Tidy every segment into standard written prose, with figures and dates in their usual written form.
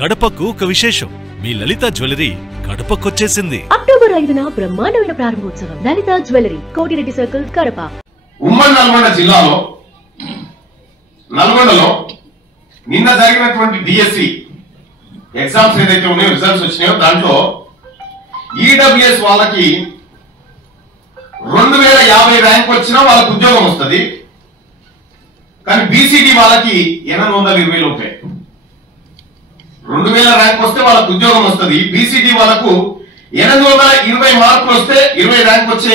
కడపకు ఒక విశేషం. మీ లలిత జ్యువెలరీ కడపకొచ్చేసింది. అక్టోబర్ 5న బ్రహ్మాండమైన ప్రారంభోత్సవం. లలిత జ్యువెలరీ, కోటిరెడ్డి సర్కిల్, కడప. ఉమ్మడి నల్గొండ జిల్లాలో నల్గొండలో నిన్న జరిగినటువంటి డిఎస్సి ఎగ్జామ్స్ ఏదైతే ఉన్నాయో, రిజల్ట్స్ వచ్చినాయో, దాంట్లో ఈడబ్ల్యూఎస్ వాళ్ళకి 2050 ర్యాంక్ వచ్చినా వాళ్ళకి ఉద్యోగం వస్తుంది. కానీ బీసీడీ వాళ్ళకి 820 లోపే. 2000 ర్యాంక్ వస్తే వాళ్ళకు ఉద్యోగం వస్తుంది. బీసీడీ వాళ్ళకు 820 మార్కులు వస్తే 20 ర్యాంక్ వచ్చే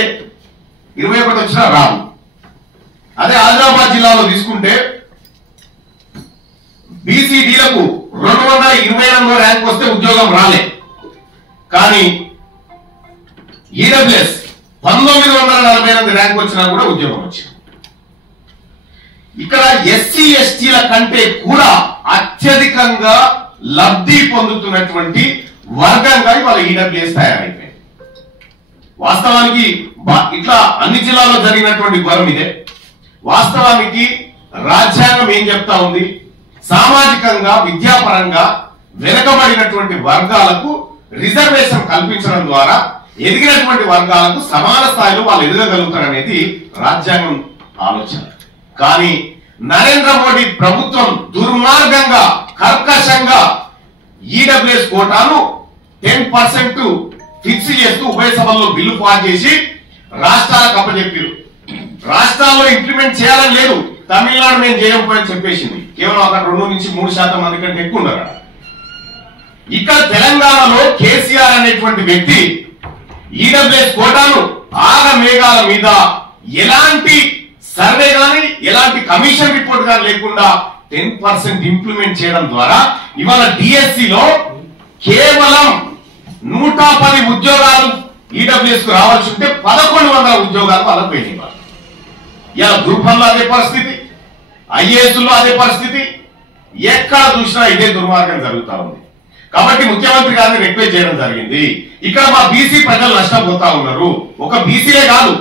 21 వచ్చినా రాదు. అదే ఆదిలాబాద్ జిల్లాలో తీసుకుంటే బీసీడీలకు 228 ర్యాంక్ వస్తే ఉద్యోగం రాలే. కానీ ఈడబ్ల్యూఎస్ 1948 ర్యాంక్ వచ్చినా కూడా ఉద్యోగం వచ్చింది. ఇక్కడ ఎస్సీ ఎస్టీల కంటే కూడా అత్యధికంగా లబ్ధి పొందుతున్నటువంటి వర్గంగా ఇవాళ ఈడబ్ల్యూఎస్ తయారైపోయింది. వాస్తవానికి ఇట్లా అన్ని జిల్లాల్లో జరిగినటువంటి ఘోరం ఇదే. వాస్తవానికి రాజ్యాంగం ఏం చెప్తా ఉంది? సామాజికంగా, విద్యాపరంగా వెనుకబడినటువంటి వర్గాలకు రిజర్వేషన్ కల్పించడం ద్వారా ఎదిగినటువంటి వర్గాలకు సమాన స్థాయిలో వాళ్ళు ఎదగగలుగుతారనేది రాజ్యాంగం ఆలోచన. కానీ నరేంద్ర మోడీ ప్రభుత్వం దుర్మార్గంగా, కర్కశంగా ఈడబ్ల్యూఎస్ కోటాను 10% ఫిక్స్ చేస్తూ ఉభయ సభల్లో బిల్లు పాస్ చేసి రాష్ట్రాలకు అప్పచెప్పారు. రాష్ట్రాల్లో ఇంప్లిమెంట్ చేయాలని లేదు. తమిళనాడు మేము చేయకపోయని చెప్పేసింది. కేవలం అక్కడ 2-3% మంది కంటే ఎక్కువ ఉన్నారు. ఇక్కడ తెలంగాణలో కేసీఆర్ అనేటువంటి వ్యక్తి ఈడబ్ల్యూఎస్ కోటాను ఆగ మేఘాల మీద ఎలాంటి సర్వే కానీ, ఎలాంటి కమిషన్ రిపోర్ట్ కానీ లేకుండా 10% ఇంప్లిమెంట్ చేయడం ద్వారా ఇవాళ డిఎస్సిలో కేవలం 110 ఉద్యోగాలు ఈడబ్ల్యూఎస్ కు రావాల్సి ఉంటే 1100 ఉద్యోగాలు వాళ్ళకు పోయినాయి. ఇలా గ్రూప్ 1లో అదే పరిస్థితి, ఐఏఎస్ లో అదే పరిస్థితి, ఎక్కడ చూసినా ఇదే దుర్మార్గం జరుగుతా ఉంది. కాబట్టి ముఖ్యమంత్రి గారిని రిక్వెస్ట్ చేయడం జరిగింది. ఇక్కడ మా బీసీ ప్రజలు నష్టపోతా ఉన్నారు. ఒక బీసీలే కాదు,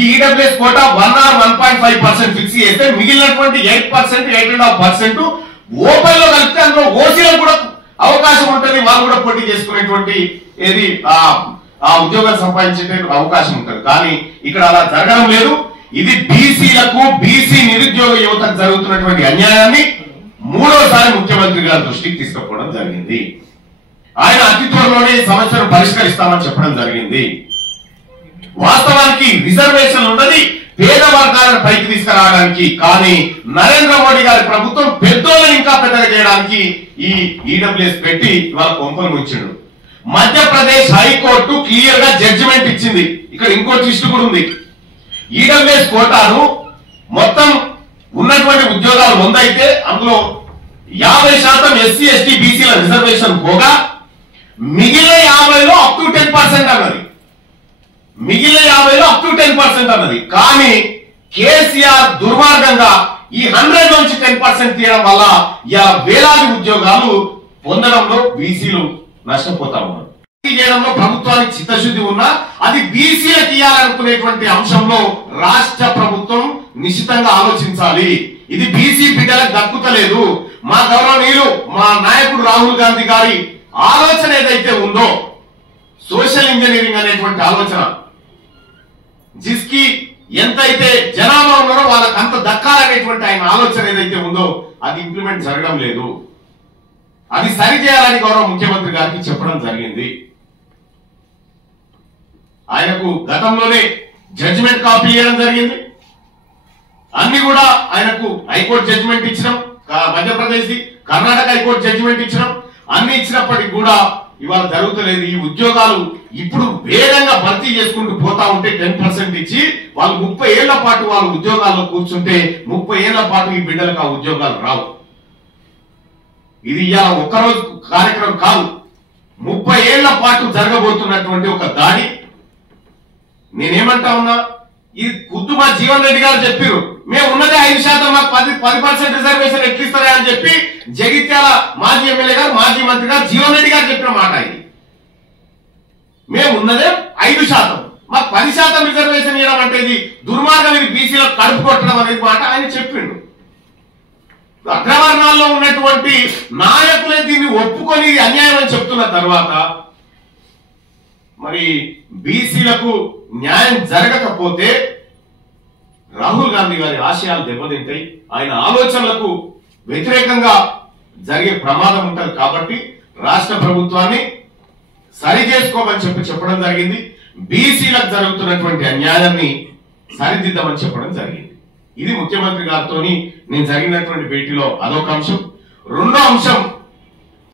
ఈ ఈడబ్ల్యూఎస్ కోటా 1 or 1.5% ఫిక్స్ చేస్తే మిగిలినటువంటి 8%, 8.5% ఓపెన్ లో కలిపితే అందులో ఓసీలకు కూడా అవకాశం ఉంటుంది. వాళ్ళు కూడా పోటీ చేసుకునేటువంటి ఏది ఆ ఉద్యోగాలు సంపాదించే అవకాశం ఉంటుంది. కానీ ఇక్కడ అలా జరగడం లేదు. ఇది బీసీలకు, బీసీ నిరుద్యోగ యువతకు జరుగుతున్నటువంటి అన్యాయాన్ని మూడోసారి ముఖ్యమంత్రి గారి దృష్టికి తీసుకుపోవడం జరిగింది. ఆయన అతి త్వరలోనే సమస్యను పరిష్కరిస్తామని చెప్పడం జరిగింది. వాస్తవానికి రిజర్వేషన్ ఉన్నది పేద వర్గాలను పైకి తీసుకురావడానికి. కానీ నరేంద్ర మోడీ గారి ప్రభుత్వం పెద్దోళ్ళని ఇంకా పెద్దగా చేయడానికి ఈ ఈడబ్ల్యూఎస్ పెట్టి ఇవాళ కొంపలు ముంచాడు. మధ్యప్రదేశ్ హైకోర్టు క్లియర్ గా జడ్జిమెంట్ ఇచ్చింది. ఇక్కడ ఇంకో ట్విస్ట్ కూడా ఉంది. ఈడబ్ల్యూఎస్ కోటాను మొత్తం ఉన్నటువంటి ఉద్యోగాలు 100 అయితే అందులో 50% ఎస్సీ ఎస్టీ బీసీల రిజర్వేషన్ పోగా మిగిలిన 50లో అప్ టు 10% అన్నది. మిగిలిన 50లో అప్ టు 10% అన్నది. కానీ కేసీఆర్ దుర్మార్గంగా ఈ 100 నుంచి 10% తీయడం వల్ల వేలాది ఉద్యోగాలు పొందడంలో బీసీలు నష్టపోతా ఉన్నారు. చేయడంలో ప్రభుత్వానికి చిత్తశుద్ధి ఉన్నా అది బీసీలకు ఇవ్వాలనుకునేటువంటి అంశంలో రాష్ట్ర ప్రభుత్వం నిశ్చితంగా ఆలోచించాలి. ఇది బీసీ బిడ్డలకు దక్కుతలేదు. మా గౌరవనీయులు, మా నాయకుడు రాహుల్ గాంధీ గారి ఆలోచన ఏదైతే ఉందో, సోషల్ ఇంజనీరింగ్ అనేటువంటి ఆలోచన, జిస్కి ఎంతైతే జనాభా ఉన్నారో వాళ్ళకి అంత దక్కాలనేటువంటి ఆయన ఆలోచన ఏదైతే ఉందో అది ఇంప్లిమెంట్ జరగడం లేదు. అది సరిచేయాలని గౌరవ ముఖ్యమంత్రి గారికి చెప్పడం జరిగింది. ఆయనకు గతంలోనే జడ్జిమెంట్ కాపీ ఇవ్వడం జరిగింది. అన్ని కూడా ఆయనకు హైకోర్టు జడ్జిమెంట్ ఇచ్చినాం, మధ్యప్రదేశ్ ది, కర్ణాటక హైకోర్టు జడ్జిమెంట్ ఇచ్చినాం. అన్ని ఇచ్చినప్పటికీ కూడా ఇవాళ జరుగుతలేదు. ఈ ఉద్యోగాలు ఇప్పుడు వేగంగా భర్తీ చేసుకుంటూ పోతా ఉంటే 10% ఇచ్చి వాళ్ళు 30 ఏళ్ల పాటు వాళ్ళు ఉద్యోగాల్లో కూర్చుంటే 30 ఏళ్ల పాటు ఈ బిడ్డలకు ఆ ఉద్యోగాలు రావు. ఇది ఇలా ఒక్కరోజు కార్యక్రమం కాదు, 30 ఏళ్ల పాటు జరగబోతున్నటువంటి ఒక దాడి. నేనేమంటా ఉన్నా, ఇది ఖుద్దు మా జీవన్ రెడ్డి గారు చెప్పారు, మేము ఉన్నదే 5%, మాకు 10% రిజర్వేషన్ ఎట్లిస్తారా అని చెప్పి జగిత్యాల మాజీ ఎమ్మెల్యే గారు, మాజీ మంత్రి గారు జీవన్ రెడ్డి గారు చెప్పిన మాట ఇది. మేము ఉన్నదే 5%, మాకు 10% రిజర్వేషన్ ఇవ్వడం అంటే ఇది దుర్మార్గం, ఇది బీసీలో కడుపు కొట్టడం అనేది మాట ఆయన చెప్పిండు. అగ్రవర్ణాల్లో ఉన్నటువంటి నాయకులే దీన్ని ఒప్పుకొని ఇది అన్యాయం అని చెప్తున్న తర్వాత మరి బీసీలకు న్యాయం జరగకపోతే రాహుల్ గాంధీ గారి ఆశయాలు దెబ్బతింటాయి, ఆయన ఆలోచనలకు వ్యతిరేకంగా జరిగే ప్రమాదం ఉంటది. కాబట్టి రాష్ట్ర ప్రభుత్వాన్ని సరి చేసుకోమని చెప్పడం జరిగింది. బీసీలకు జరుగుతున్నటువంటి అన్యాయాన్ని సరిదిద్దామని చెప్పడం జరిగింది. ఇది ముఖ్యమంత్రి గారితో నేను జరిగినటువంటి భేటీలో అదొక అంశం. రెండో అంశం,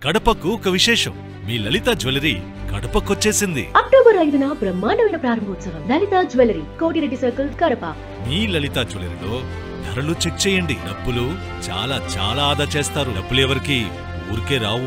కడపకు ఒక విశేషం. మీ లలిత జ్యువెలరీ కడపకొచ్చేసింది. అక్టోబర్ 5న బ్రహ్మాండమైన ప్రారంభోత్సవం. లలిత జ్యువెలరీ, కోటిరెడ్డి సర్కిల్, కడప. మీ లలిత జ్యువెలరీలో ధరలు చెక్ చేయండి. డబ్బులు చాలా చాలా ఆదా చేస్తారు. డబ్బులు ఎవరికి ఊరికే రావు.